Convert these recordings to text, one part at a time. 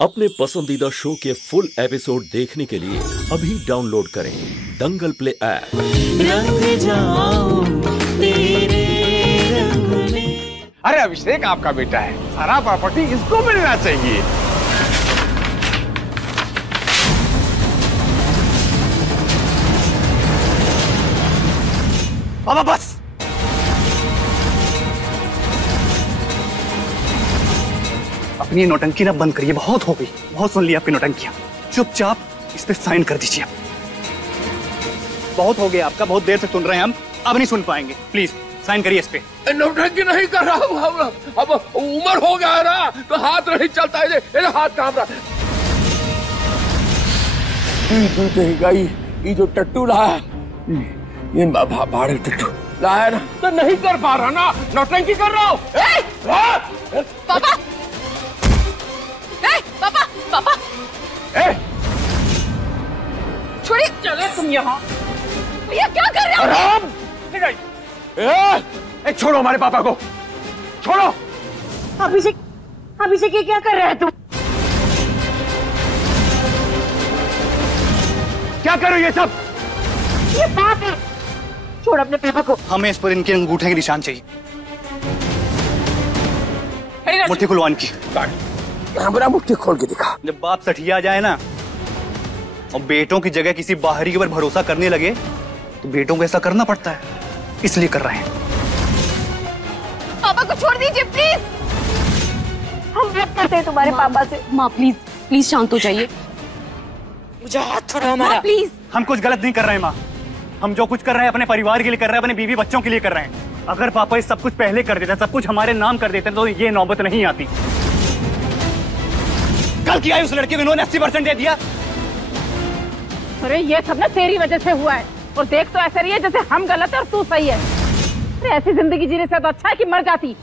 अपने पसंदीदा शो के फुल एपिसोड देखने के लिए अभी डाउनलोड करें दंगल प्ले ऐप। रंग जाऊं तेरे रंग में। अरे अभिषेक आपका बेटा है, सारा प्रॉपर्टी इसको मिलना चाहिए। बाबा बस, अपनी नौटंकी ना बंद करिए, बहुत हो गई, बहुत सुन लिया आपकी नौटंकियां। चुपचाप इस पे साइन कर दीजिए। बहुत हो गया आपका, बहुत देर से सुन रहे हैं हम, अब नहीं सुन पाएंगे। प्लीज साइन करिए इस पे। नौटंकी नहीं कर रहा हूँ, अब उम्र हो गया है ना, तो हाथ नहीं चलता है, ये हाथ काम रहा। ये जो टट्टू रहा है, ये भाड़े टट्टू लाया ना, तो नहीं कर पा रहा ना, नौटंकी कर रहा हूँ। पापा, पापा, पापा, छोड़िए। चले तुम यहाँ। भैया क्या कर रहे हो? छोड़ो हमारे पापा को, छोड़ो। अभिषेक, अभिषेक ये क्या कर रहे हैं तुम? क्या करो ये सब? ये पाप है, छोड़ अपने पापा को। हमें इस पर इनके अंगूठे के निशान चाहिए। मुट्ठी खुलवान की। हमारा मुट्ठी खोल के दिखा। जब बाप सठिया जाए ना और बेटों की जगह किसी बाहरी के ऊपर भरोसा करने लगे, तो बेटों को ऐसा करना पड़ता है, इसलिए कर रहे हैं। पापा को छोड़ दीजिए प्लीज। हम बात करते हैं तुम्हारे पापा से। माँ प्लीज, प्लीज शांत हो जाइए। मुझे हाथ छोड़ो हमारा। प्लीज। हम कुछ गलत नहीं कर रहे हैं माँ, हम जो कुछ कर रहे हैं अपने परिवार के लिए कर रहे हैं, अपने बीवी बच्चों के लिए कर रहे हैं। अगर पापा ये सब कुछ पहले कर देते, सब कुछ हमारे नाम कर देते, तो ये नौबत नहीं आती। कल किया है उस लड़के को इन्होंने 80% दे दिया। अरे ये सब ना तेरी वजह से हुआ है, और देख तो ऐसा रही है जैसे हम गलत है और तू सही है। अरे ऐसी जिंदगी जीने से तो अच्छा है कि मर जाती।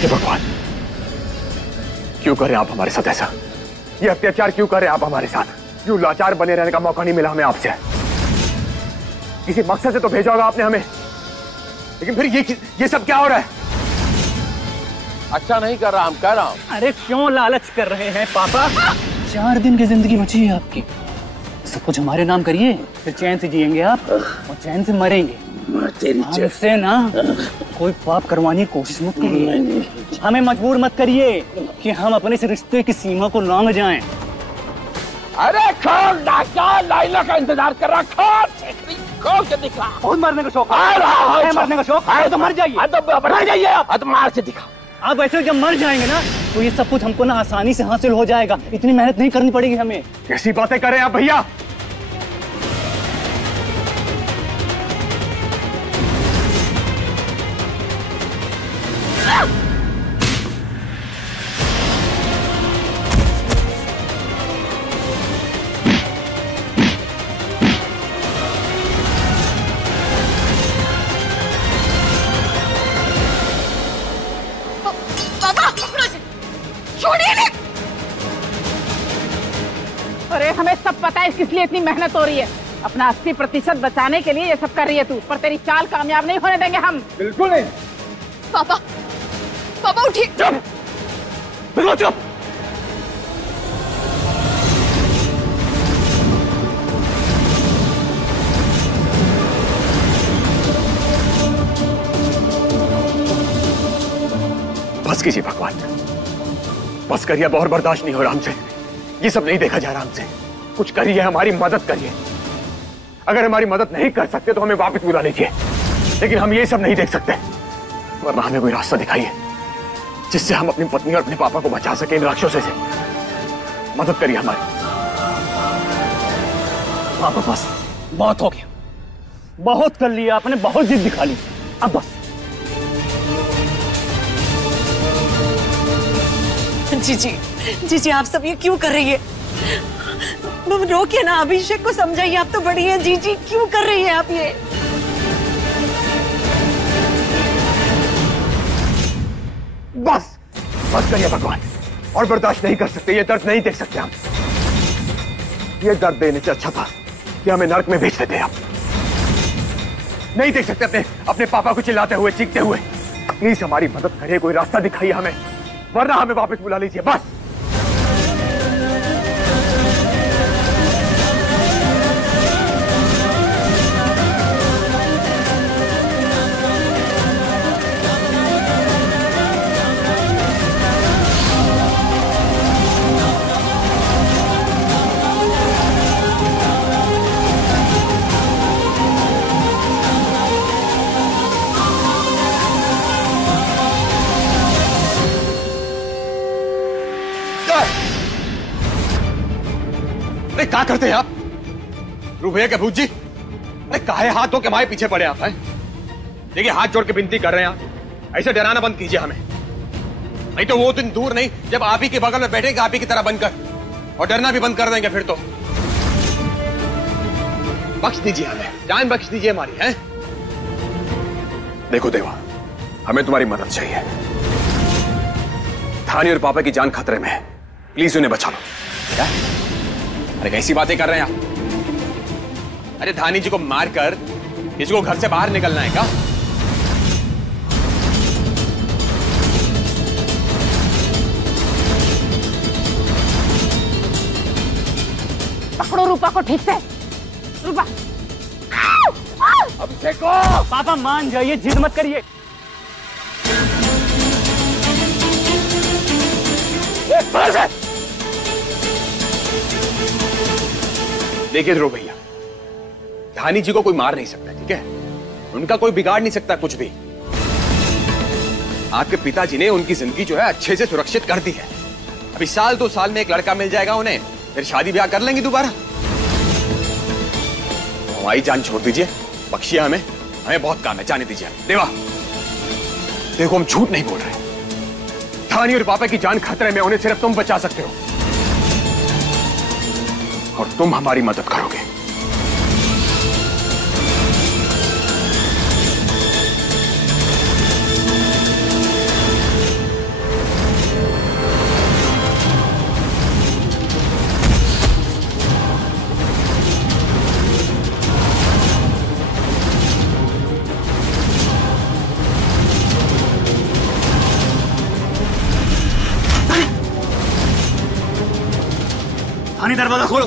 हे भगवान, क्यों कर रहे हैं आप हमारे साथ ऐसा? ये अत्याचार क्यों कर रहे हैं आप हमारे साथ? क्यों लाचार बने रहने का मौका नहीं मिला हमें आपसे? किसी मकसद से तो भेजा होगा आपने हमें, लेकिन फिर ये सब क्या हो रहा है? अच्छा नहीं कर रहा, हम कह रहा हूँ। अरे क्यों लालच कर रहे हैं पापा? 4 दिन की जिंदगी बची है आपकी, सब कुछ हमारे नाम करिए, फिर चैन से जिएंगे आप और चैन से मरेंगे। हमसे ना कोई पाप करवाने की कोशिश मत करिए, हमें मजबूर मत करिए कि हम अपने इस रिश्ते की सीमा को लांघ जाएं। अरे खोल डाका, लाइला का इंतजार कर रहा, खोल के दिखा। बहुत मरने का शौक है, मरने का शौक है तो मर जाइए, मर जाइए आप, मार के दिखा। आप ऐसे जब मर जाएंगे ना, तो ये सब कुछ हमको ना आसानी से हासिल हो जाएगा, इतनी मेहनत नहीं करनी पड़ेगी हमें। कैसी बातें कर रहे हैं आप भैया? अरे हमें सब पता है किस लिए इतनी मेहनत हो रही है। अपना 80% बचाने के लिए ये सब कर रही है तू, पर तेरी चाल कामयाब नहीं होने देंगे हम। बिल्कुल नहीं। पापा, पापा उठिए। चुप, बिल्कुल चुप। बस कीजिए भगवान, बस करिए, अब और बर्दाश्त नहीं हो रहा हमसे। ये सब नहीं देखा जा रहा हमसे, कुछ करिए, हमारी मदद करिए। अगर हमारी मदद नहीं कर सकते तो हमें वापस बुला लीजिए, लेकिन हम ये सब नहीं देख सकते। वरना हमें कोई रास्ता दिखाइए जिससे हम अपनी पत्नी और अपने पापा को बचा सके इन राक्षसों से। मदद करिए हमारी। पापा बस, बहुत हो गया, बहुत कर लिया आपने, बहुत जिद दिखा ली, अब बस। जी आप सब ये क्यों कर रही है? रोकिए ना, अभिषेक को समझाइए, आप तो बड़ी हैं। जी क्यों कर रही है आप ये? बस करिए भगवान, और बर्दाश्त नहीं कर सकते, ये दर्द नहीं देख सकते हम। ये दर्द देने से अच्छा था कि हमें नर्क में भेज देते आप। नहीं देख सकते अपने अपने पापा को चिल्लाते हुए, चीखते हुए। प्लीज हमारी मदद करिए, कोई रास्ता दिखाइए हमें, वरना हमें वापस बुला लीजिए बस। क्या करते हैं आप रूपये के भूत जी? अरे काहे हाथ धो के हमारे पीछे पड़े आप हैं? देखिए हाथ जोड़ के विनती कर रहे हैं आप, ऐसे डराना बंद कीजिए हमें। नहीं तो वो दिन दूर नहीं जब आप ही के बगल में बैठेंगे आप ही की तरह बनकर, और डरना भी बंद कर देंगे फिर तो। बख्श दीजिए हमें, जान बख्श दीजिए हमारी। है देखो देवा, हमें तुम्हारी मदद चाहिए। धानी और पापा की जान खतरे में है, प्लीज उन्हें बचा लो। क्या? अरे कैसी बातें कर रहे हैं आप? अरे धानी जी को मारकर इसको घर से बाहर निकलना है क्या? पकड़ो रूपा को ठीक से। रूपा अभिषेक को। पापा मान जाइए, जिद मत करिए। देखिए ध्रुव भैया, धानी जी को कोई मार नहीं सकता, ठीक है? उनका कोई बिगाड़ नहीं सकता कुछ भी। आपके पिताजी ने उनकी जिंदगी जो है अच्छे से सुरक्षित कर दी है। अभी साल 2 साल में एक लड़का मिल जाएगा उन्हें, फिर शादी ब्याह कर लेंगे दोबारा। हमारी जान छोड़ दीजिए, बख्शिए हमें, हमें बहुत काम है, जाने दीजिए। देवा देखो, हम झूठ नहीं बोल रहे। धानी और पापा की जान खतरे में, उन्हें सिर्फ तुम बचा सकते हो और तुम हमारी मदद करोगे। धानी दरवाजा खोलो।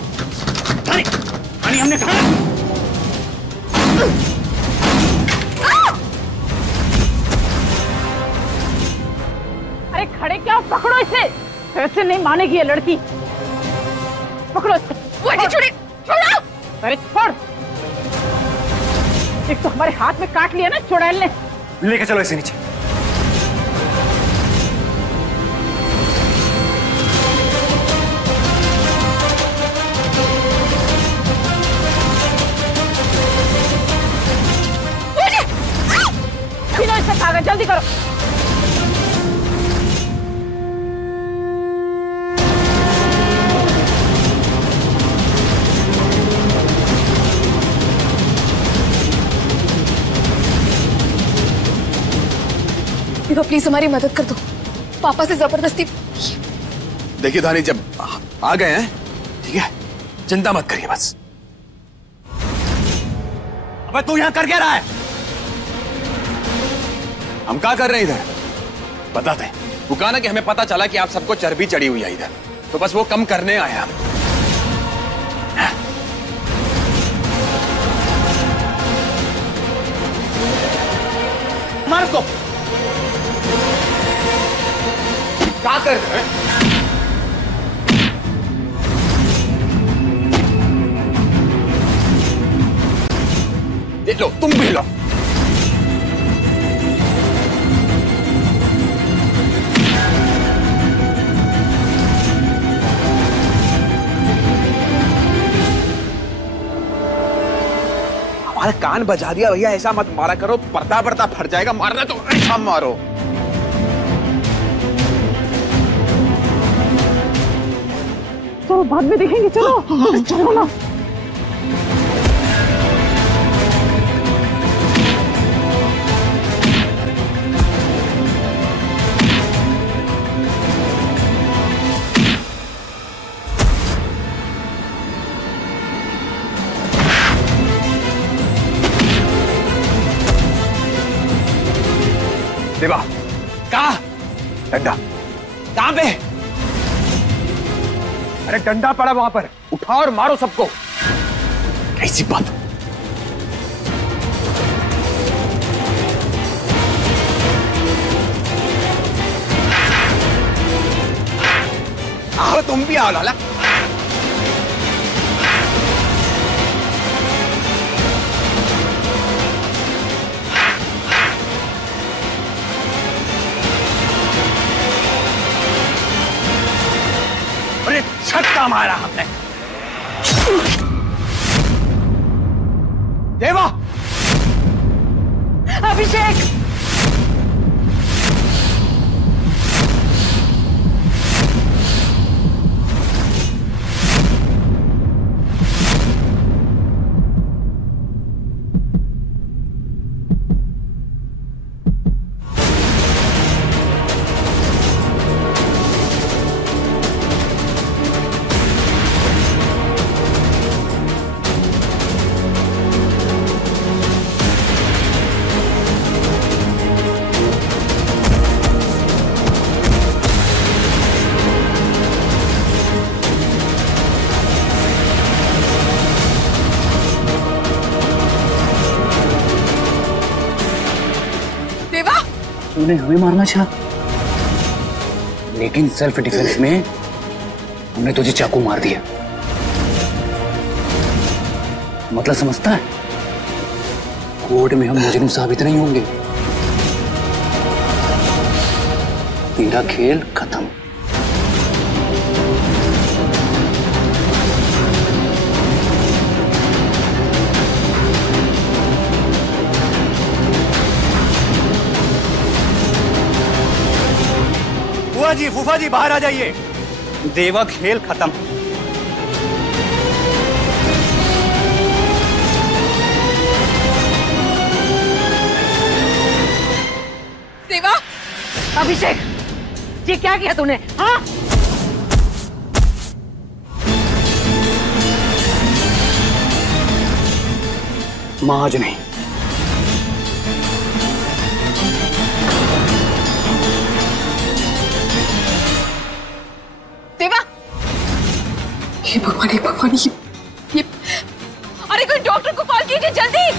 धानी, धानी हमने कहा। अरे खड़े क्या, पकड़ो इसे। ऐसे नहीं मानेगी ये लड़की, पकड़ो इसे। छोड़ो। अरे छोड़, एक तो हमारे हाथ में काट लिया ना चुड़ैल ने। लेके चलो इसे नीचे। कागज जल्दी करो। देखो प्लीज हमारी मदद कर दो, पापा से जबरदस्ती। देखिए धानी, जब आ गए हैं, ठीक है, चिंता मत करिए बस। अबे तू यहाँ कर क्या रहा है? हम क्या कर रहे हैं इधर? बताते। वो कहा ना कि हमें पता चला कि आप सबको चर्बी चढ़ी हुई है इधर, तो बस वो कम करने आए हम। मार उसको। क्या कर रहे हैं? ये लो, तुम भी लो। हमारा कान बजा दिया भैया, ऐसा मत मारा करो, पर्दा पर्दा फट जाएगा, मारना तो ऐसा मारो। चलो बाद में देखेंगे, चलो चलो ना। देवा, कहाँ? डंडा। कहाँ पे? अरे डंडा पड़ा वहां पर, उठाओ और मारो सबको। कैसी बात? आओ तुम भी आओ लाला। अरे छक्का मारा हमने। देवा, अभिषेक, तूने हमें मारना चाहा, लेकिन सेल्फ डिफेंस में हमने तुझे चाकू मार दिया। मतलब समझता है? कोर्ट में हम मुजरिम साबित नहीं होंगे। तेरा खेल खत्म। जी, फूफा जी बाहर आ जाइए। देवा, खेल खत्म। देवा, अभिषेक, ये क्या किया तूने? हाँ, मां आज नहीं। हे भगवान, हे भगवान, ये अरे कोई डॉक्टर को कॉल कीजिए जल्दी।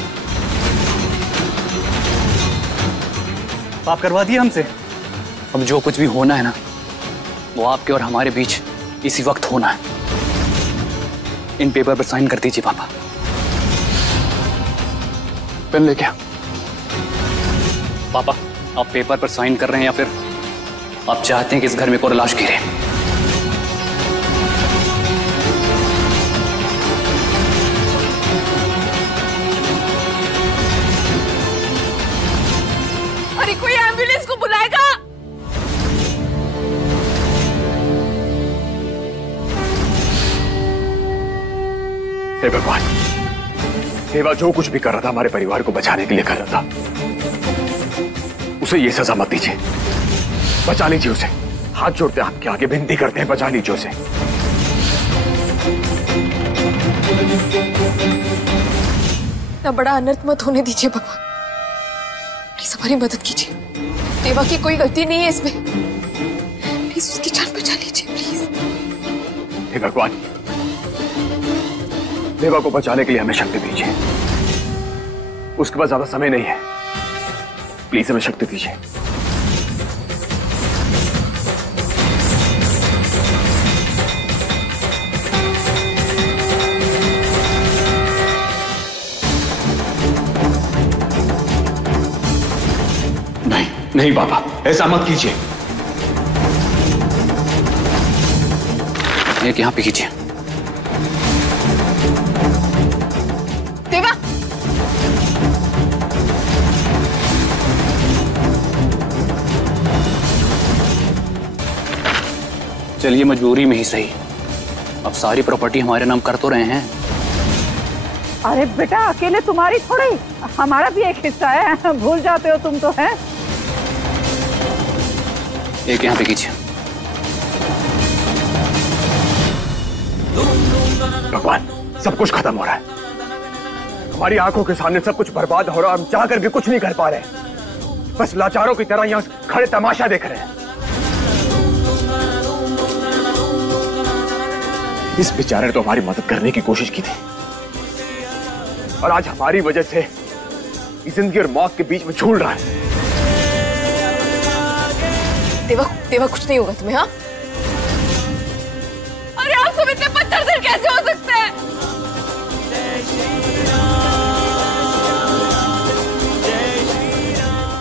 पाप करवा दिया हमसे। अब जो कुछ भी होना है ना, वो आपके और हमारे बीच इसी वक्त होना है। इन पेपर पर साइन कर दीजिए पापा। पेन लेके आ। पापा, आप पेपर पर साइन कर रहे हैं या फिर आप चाहते हैं कि इस घर में कोई लाश गिरे? अरे कोई एम्बुलेंस को बुलाएगा। हे भगवान, देवा जो कुछ भी कर रहा था हमारे परिवार को बचाने के लिए कर रहा था, उसे ये सजा मत दीजिए। बचा लीजिए उसे। हाथ जोड़ते हैं आपके आगे, विनती करते हैं, बचा लीजिए उसे। इतना बड़ा अनर्थ मत होने दीजिए भगवान। प्लीज हमारी मदद कीजिए। देवा की कोई गलती नहीं है इसमें। प्लीज उसकी जान बचा लीजिए, प्लीज। हे भगवान, देवा को बचाने के लिए हमें शक्ति दीजिए। उसके पास ज्यादा समय नहीं है। प्लीज हमें शक्ति दीजिए। नहीं बाबा, ऐसा मत कीजिए। एक यहां पे कीजिए। देवा, चलिए, मजबूरी में ही सही, अब सारी प्रॉपर्टी हमारे नाम कर तो रहे हैं। अरे बेटा, अकेले तुम्हारी थोड़ी, हमारा भी एक हिस्सा है। भूल जाते हो तुम तो। है एक यहाँ पे कीजिए। भगवान, सब कुछ खत्म हो रहा है। हमारी आंखों के सामने सब कुछ बर्बाद हो रहा है। हम चाहकर भी कुछ नहीं कर पा रहे। बस लाचारों की तरह यहां खड़े तमाशा देख रहे हैं। इस बेचारे ने तो हमारी मदद करने की कोशिश की थी और आज हमारी वजह से जिंदगी और मौत के बीच में झूल रहा है। देवा कुछ नहीं होगा तुम्हें। हाँ, अरे आप सब इतने पत्थर दिल कैसे हो सकते हैं?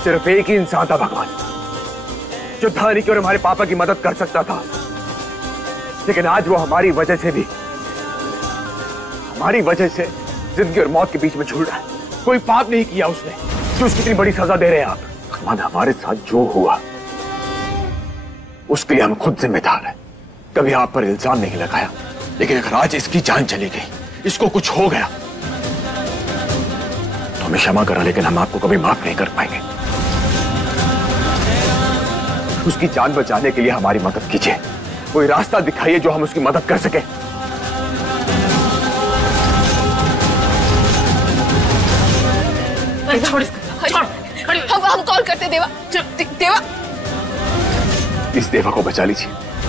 सिर्फ एक ही इंसान था भगवान जो धानी की और हमारे पापा की मदद कर सकता था, लेकिन आज वो हमारी वजह से जिंदगी और मौत के बीच में झूल रहा है। कोई पाप नहीं किया उसने जो उसकी इतनी बड़ी सजा दे रहे हैं आप। भगवान, हमारे साथ जो हुआ उसके लिए हम खुद जिम्मेदार हैं। कभी आप पर इल्जाम नहीं लगाया, लेकिन अगर आज इसकी जान चली गई, इसको कुछ हो गया तो हमें क्षमा करा, लेकिन हम आपको कभी माफ नहीं कर पाएंगे। उसकी जान बचाने के लिए हमारी मदद कीजिए, कोई रास्ता दिखाइए जो हम उसकी मदद कर सके। छोड़, हम कॉल करते देवा। देवा, इस देवा को बचा लीजिए,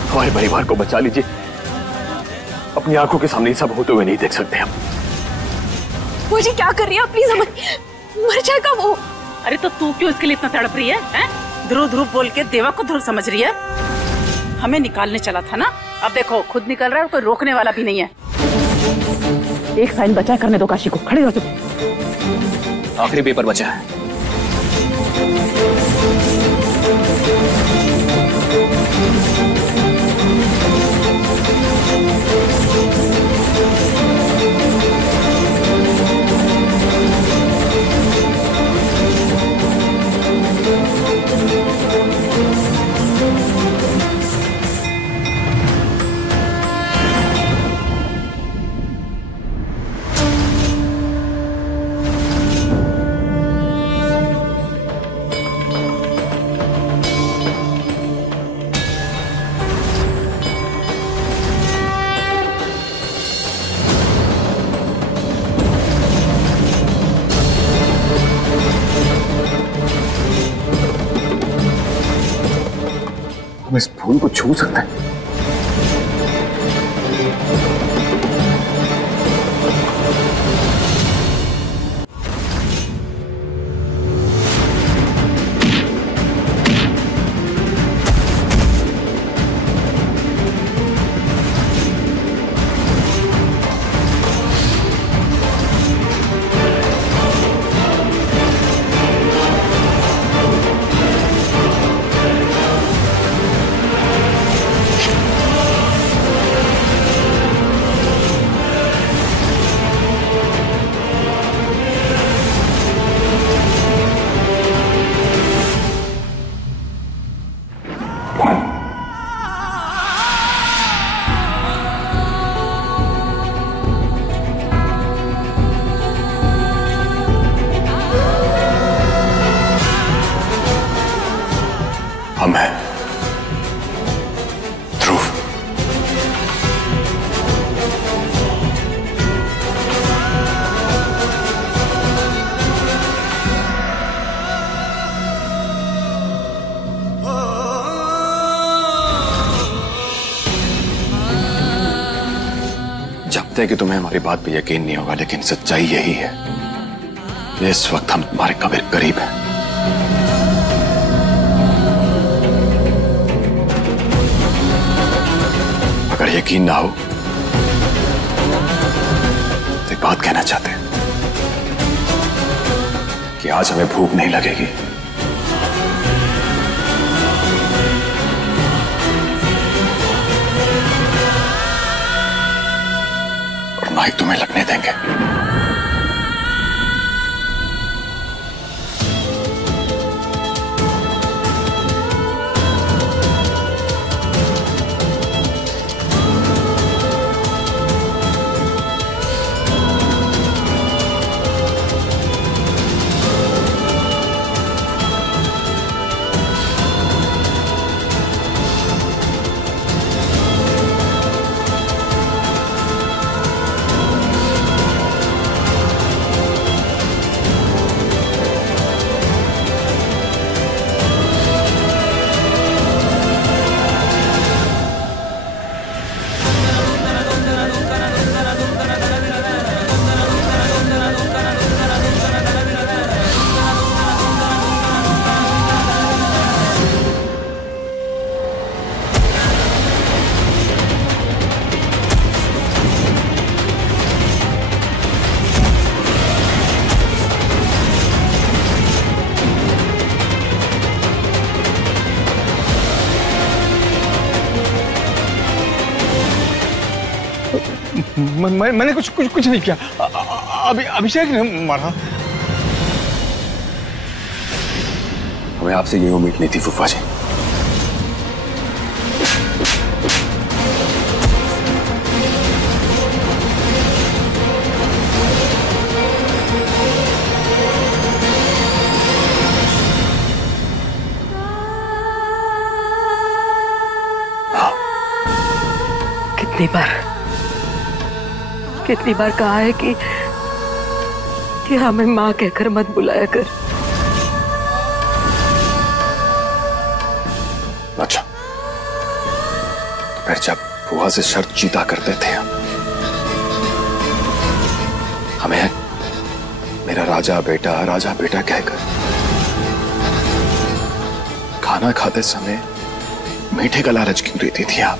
हमारे परिवार को बचा लीजिए। अपनी आंखों के सामने सब होते हुए नहीं देख सकते हम। वो जी क्या कर रही है? प्लीज हमें, मर जाएगा वो। अरे तो तू क्यों इसके लिए इतना तड़प रही है? ध्रुव ध्रुव बोल के देवा को ध्रुव समझ रही है। हमें निकालने चला था ना, अब देखो खुद निकल रहा है, कोई रोकने वाला भी नहीं है। एक साइन बचा करने दो काशी को। खड़े हो चुप। आखिरी पेपर बचा है। हम इस फूल को छू सकते हैं? हम हैं ध्रुव। जब तक कि तुम्हें हमारी बात पे यकीन नहीं होगा, लेकिन सच्चाई यही है, इस वक्त हम तुम्हारे कब्र करीब हैं। अगर यकीन ना हो तो एक बात कहना चाहते हैं कि आज हमें भूख नहीं लगेगी, और ना ही तुम्हें लगने देंगे। मैंने कुछ नहीं किया। अभिषेक ने मारा। हमें आपसे ये उम्मीद नहीं थी फूफा जी। कितनी बार कहा है कि हमें माँ कहकर मत बुलाया कर। अच्छा, फिर जब बुआ से शर्त जीता करते थे हमें मेरा राजा बेटा कहकर खाना खाते समय मीठे का लालच क्यों देती थी आप?